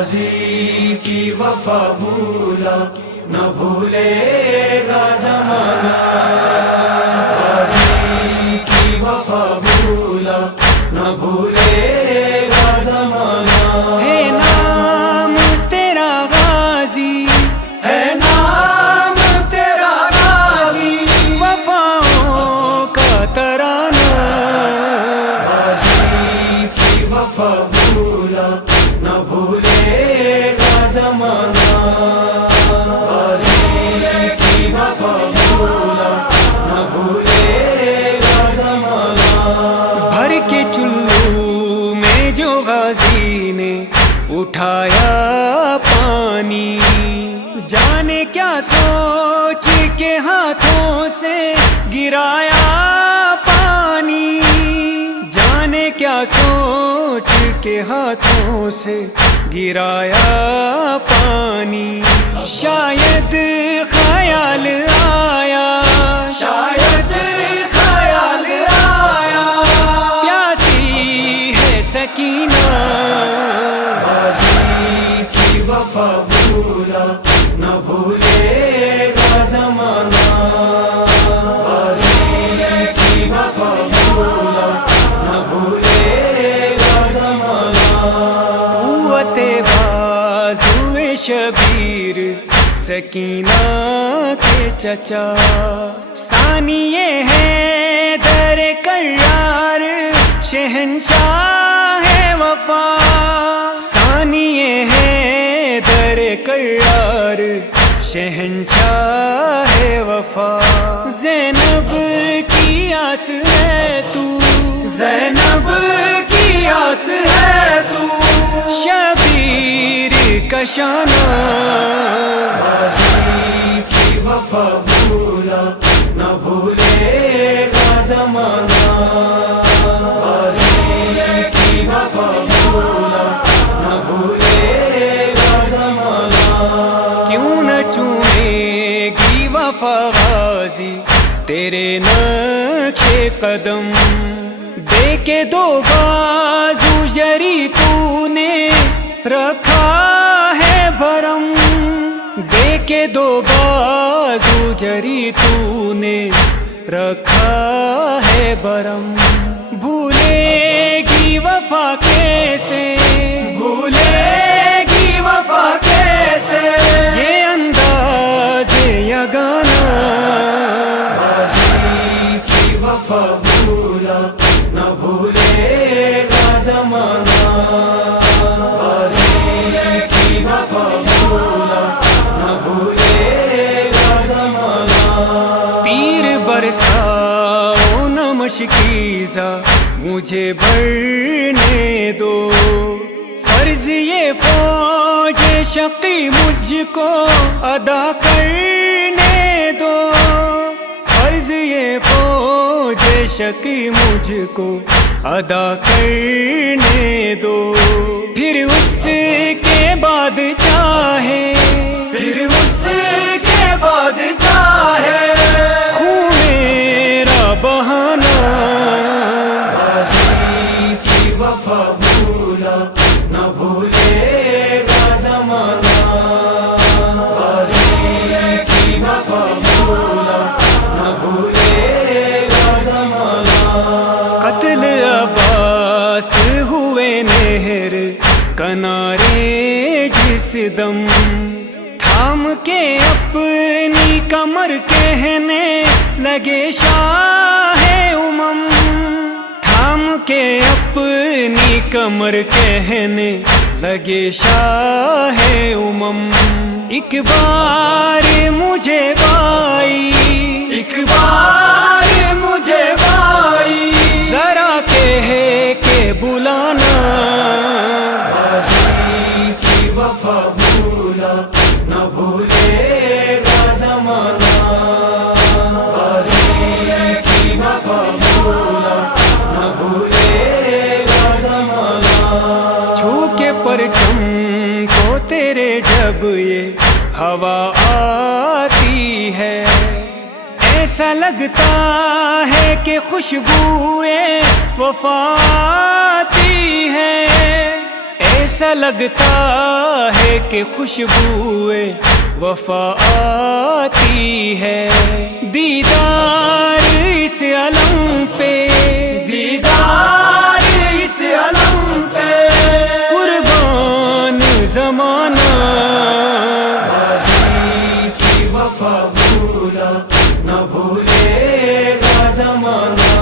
غازی کی وفا بھولا نہ بھولے گا زمانہ، غازی کی وفا بھولا نہ بھولے گا زمانہ۔ ہے نام تیرا غازی، ہے نام تیرا غازی، وفاؤں کا ترانہ، غازی کی وفا بھولا نہ بھولے گا زمانہ، غازی کی وفا بھولا نہ بھولے گا زمانہ۔ بھر کے چلو میں جو غازی نے اٹھایا پانی، جانے کیا سوچ کے ہاتھوں سے گرایا پانی، جانے کیا سوچ کے ہاتھوں سے گرایا پانی، شاید خیال آیا، شاید خیال آیا، پیاسی ہے سکینہ، غازی کی وفا بھولا نہ بھولے گا زمانہ، غازی کی وفا بھولا نہ بھولے گا زمانہ۔ قوت بازو شبیر سکینہ کے چچا، ثانیے ہے در کرار شہنشاہ وفا، ثانیے ہے در کرار شہنشاہ وفا، زینب کی آس ہے تو، زینب کی آس ہے تو، شبیر کا شانہ، غازی کی وفا بھولا نہ بھولے گا زمانہ، غازی کی وفا بھولا نہ بھولے گا زمانہ۔ کیوں نہ چومے گی وفا غازی تیرے نقشے قدم، دے کے دو بازو جری تو نے رکھا ہے بھرم، دے کے دو بازو جری تو نے رکھا ہے برم، بھولے گی وفا کیسے، بھولے گی وفا کیسے، یہ انداز یگانہ، غازی کی وفا بھولا نہ بھولے گا زمانہ، غازی کی وفا بھولا نہ بھولے گا زمانہ۔ تیر برساؤ نہ مشکیزہ مجھے بھرنے دو، فرض یہ فوج شقی مجھ کو ادا کرنے دو، فرض یہ فوج شقی مجھ کو ادا کرنے دو، پھر اس کے بعد چاہے، پھر اس کے بعد چاہے، خون میرا بہانا، غازی کی وفا بھولا نہ بھولے گا زمانہ، غازی کی وفا بھولا نہ بھولے گا زمانہ۔ قتل عباس ہوئے نہر کنارے جس دم، تھام کے اپنی کمر کہنے لگے شاہ امم، تھام کے اپنی کمر کہنے لگے شاہ امم، ایک بار مجھے بائی، ایک بار مجھے بائی، ذرا کہے کہ بلانا، غازی کی وفا بھولا نہ بھولے گا زمانہ، غازی کی وفا بھولا نہ بھولے گا زمانہ۔ چھو کے پرچم کو تیرے جب یہ ہوا آتی ہے، ایسا لگتا ہے کہ خوشبوئے وفا آتی ہے، ایسا لگتا ہے کہ خوشبوئے وفا آتی ہے، دیدار اس علم پہ، دیدار اس علم پہ، قربان زمانہ غازی کی وفا بھولا نہ بھولے گا زمانہ،